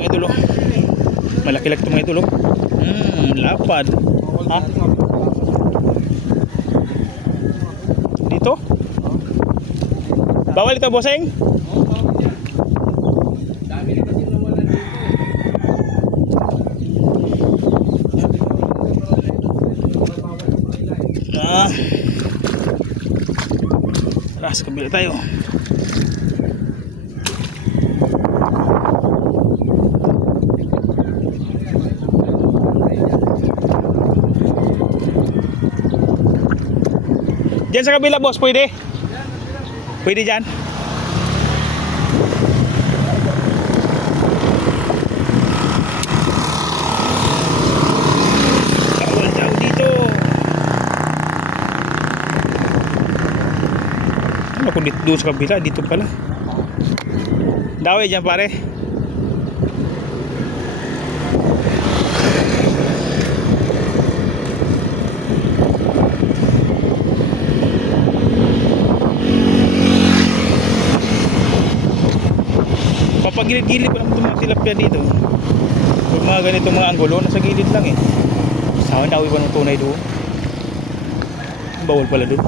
Mga idol oh. Malaki-laki ito mga idol oh. Lapad. Ha? Dito? Bawal ito bossing? Dami na kasi nawalan dito. Tara, sa kabila tayo. Diyan sa kabila boss, pwede? Pwede dyan? Bawal daw dito. Ano kung dito doon sa kabila? Dito pala. Daway dyan pare. Papagilid-gilid pa naman itong mga tilapia dito. Pag mga ganitong mga anggulo, nasa gilid lang eh. Saan daw iba ng tunay doon? Bawal pala doon.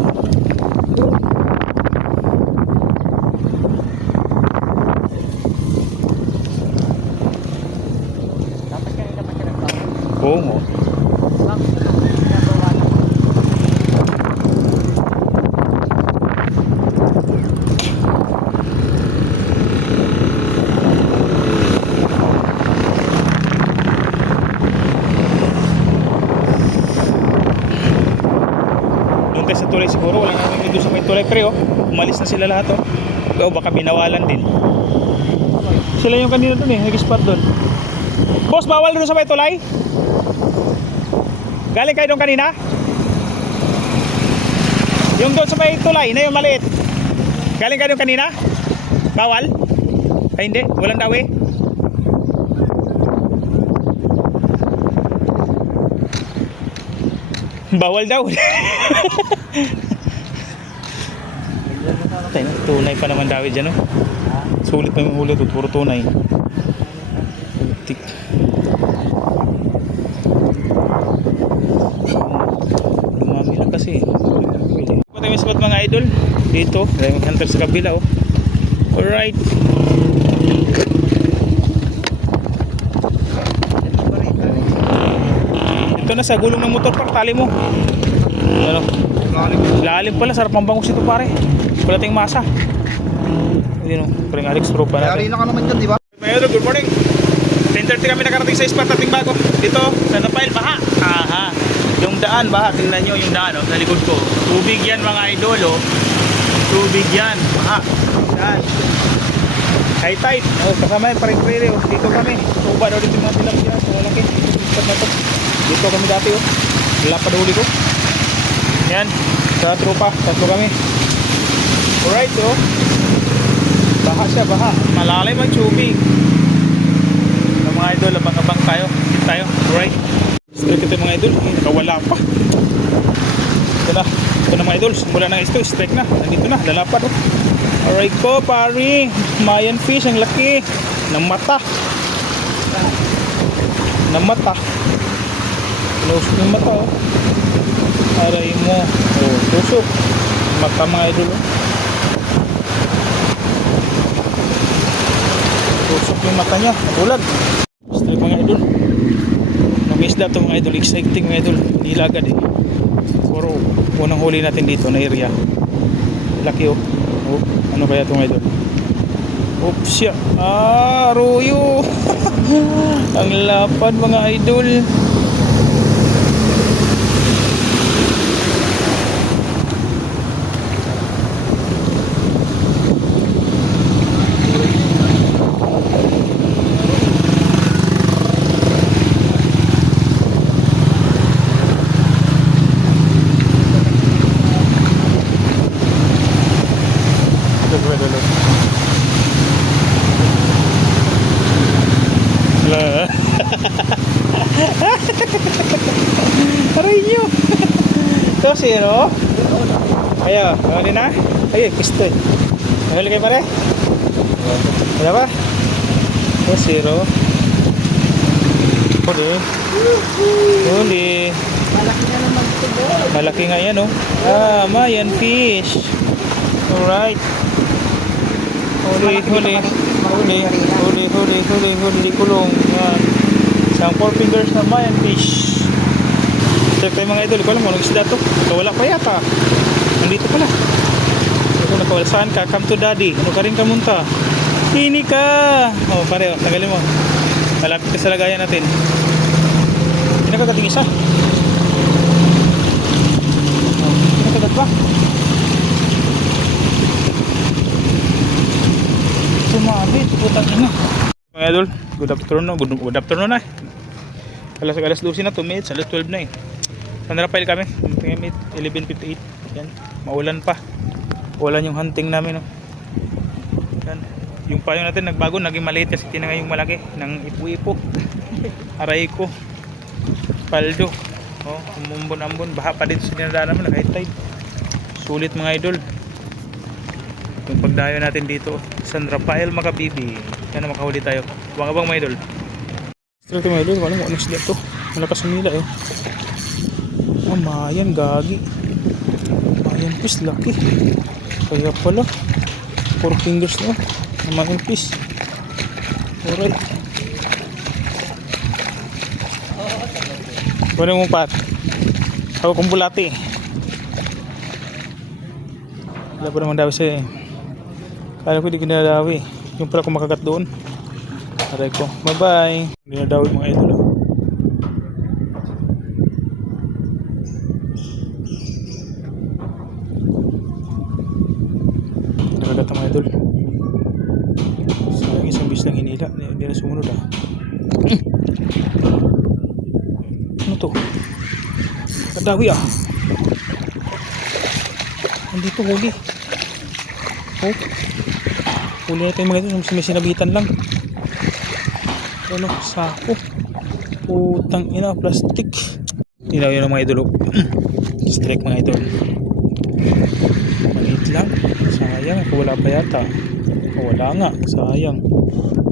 Oo mo. Sa tulay siguro, wala namin doon sa may tulay pre oh. Umalis na sila lahat oh. O baka binawalan din. Sila yung kanina doon eh, nag-spot doon. Boss, bawal doon sa may tulay? Galing kayo doon kanina? Yung doon sa may tulay na yung maliit. Galing kayo doon kanina? Bawal? Ay hindi, walang daw eh. Bawal daw. Tunay pa naman David dyan oh. Sulit na yung huli ito, puro tunay. Tik. Dumami na kasi. Ito tayo spot mga idol. Dito, tayo mag-hunter sa kabila oh. Alright. Ito na sa gulong ng motor par, tali mo. Ano? Lalim pala, sarap ang bangus ito pare. Wala tayong masa. Yun o, paring Alex Pro pa natin. Yari na ka naman dyan, di ba? Mayroon, good morning. 10:30 kami nakarating sa spot ating bago. Dito, sa Napile, baha. Aha. Yung daan, baha. Tingnan nyo yung daan, oh, sa likod ko. Tubig yan mga idol, oh. Tubig yan, baha. Yan. High tide. Oh, kasama yung paring prere, oh. Dito kami. Tuba daw dito yung mga tilapia. So, malaki. Spot na to. Dito kami dati, oh. Lapad huli ko. Yan. Sa tropa. Tatlo kami. Alright, oh. Baha siya, baha. Malalim ang tubig. Ng mga idol, abang-abang tayo. Hit tayo. Alright. Strike ito mga idol. Nakawala pa. Ito na. Ito na mga idol. Simula ng ito. Strike na. Nandito na. Lalapad, oh. Alright po, pari. Mayan fish. Ang laki. Ng mata. Ng mata. Tusok yung mata, oh. Aray mo. Oh, tusok. Mata mga idol, oh. Tusok yung mata niya. Nabulag. Strike mga idol. Nag-isda ito mga idol. Exciting mga idol. Nilagad eh. Puro unang huli natin dito na area. Laki, oh. Oh, ano kaya ito mga idol? Oops, siya. Ruyo. Ang lapad mga idol. Aray nyo. Ito, zero. Ayo, huli na. Ayo, pistoy. Huli kayo pare. Wala pa. Ito, zero. Huli. Huli. Malaki na naman ito boy. Malaki nga yan, oh. Ah, Mayan fish. Alright. Huli, huli. Huli, huli, huli, huli, huli, kulong. Yan. Isang 4 fingers na Mayan fish. Check tayo mga idol. Ko alam mo, anong isda to? Wala pa yata. Nandito pala. Ito nakawala. Saan ka? Come to daddy. Ano ka rin kamunta? Hini ka. Oh, pare, oh. Tagalin mo. Malapit ka sa lagayan natin. Pinakagating isa. Oh, pinakagat pa. Sumabit. Putang ina. Mga idol, good afternoon. Good afternoon na. Alas 12 na, 2 minutes. Alas 12 na eh. San Rafael kami. 11:58. Yan. Maulan pa. Ulan yung hunting namin. Oh. Yan. Yung payong natin nagbago. Naging maliit kasi tinangay yung malaki. Ng ipo-ipo. Aray ko. Paldo. Oh, umumbon-ambon. Baha pa dito sa dinadaan naman. Nag-high tide. Sulit mga idol. Yung pagdayo natin dito. San Rafael Makabibi. Yan na makahuli tayo. Bang mga idol. Ito mga idol. Walang anong sila to. Malakas ang nila eh. Oh, Mayan gagi. Mayan fish laki. Kaya pala 4 fingers na. Mayan fish. Alright. Kunin mo pat. Ako kong bulati. Wala pa naman dawi siya eh. Kala ko di ko dinadawi. Yung pala kung makagat doon. Aray ko. Bye bye. Dinadawi mga idol. Nakagat ang mga idol. Sayang isang bis lang hinila. Hindi na sumunod ah. Ano to? Kadawi ah. Nandito huli. Oh. Huli na tayo mga idol. May sinabitan lang. Ano? Sako. Putang ina. Plastic. Tinaw yun ang mga idol. Strike mga idol. Maliit lang. Sayang. Wala pa yata. Wala nga. Sayang.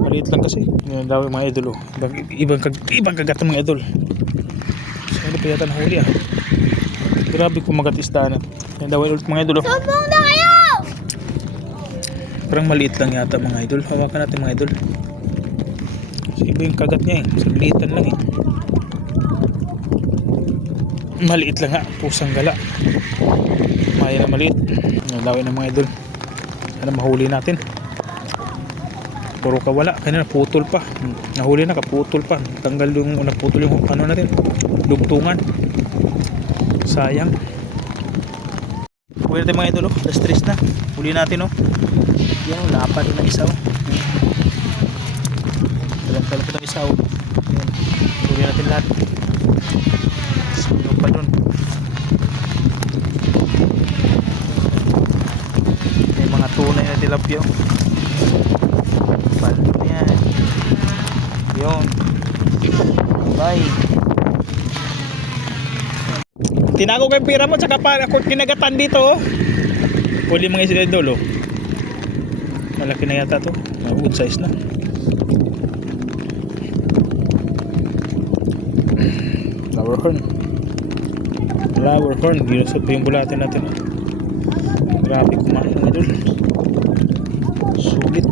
Maliit lang kasi. Yan daw yung mga idol. Ibang kagat ng mga idol. Sayang pa yata nahuli ah. Grabe kumagat isda na. Yan daw ulit mga idol. Sumbong na kayo! Parang maliit lang yata mga idol. Hawakan natin mga idol. Kasi iba yung kagat niya eh. Saglitan lang eh. Maliit lang nga. Pusang gala. Maya na maliit. Nalawin ng mga idol. Sana mahuli natin. Puro kawala. Kanina putol pa. Nahuli na kaputol pa. Tanggal yung naputol yung ano natin. Dugtungan. Sayang. Huli natin mga idol. Alas 3 na. Huli natin oh. Yan, wala pa rin ang isa oh. Talang-talang pa ng isa oh. Yan. Huli natin lahat. Sino pa dun? May mga tunay na tilapia. Balo na yan. Yun. Bye. Tinago ko yung pira mo tsaka pa ako kinagatan dito oh. Huli mga isla idol oh. Malaki na yata to. Good size na. Flower horn. Flower horn. Ginusot pa yung bulatin natin oh. Grabe kumain mga idol. Sulit.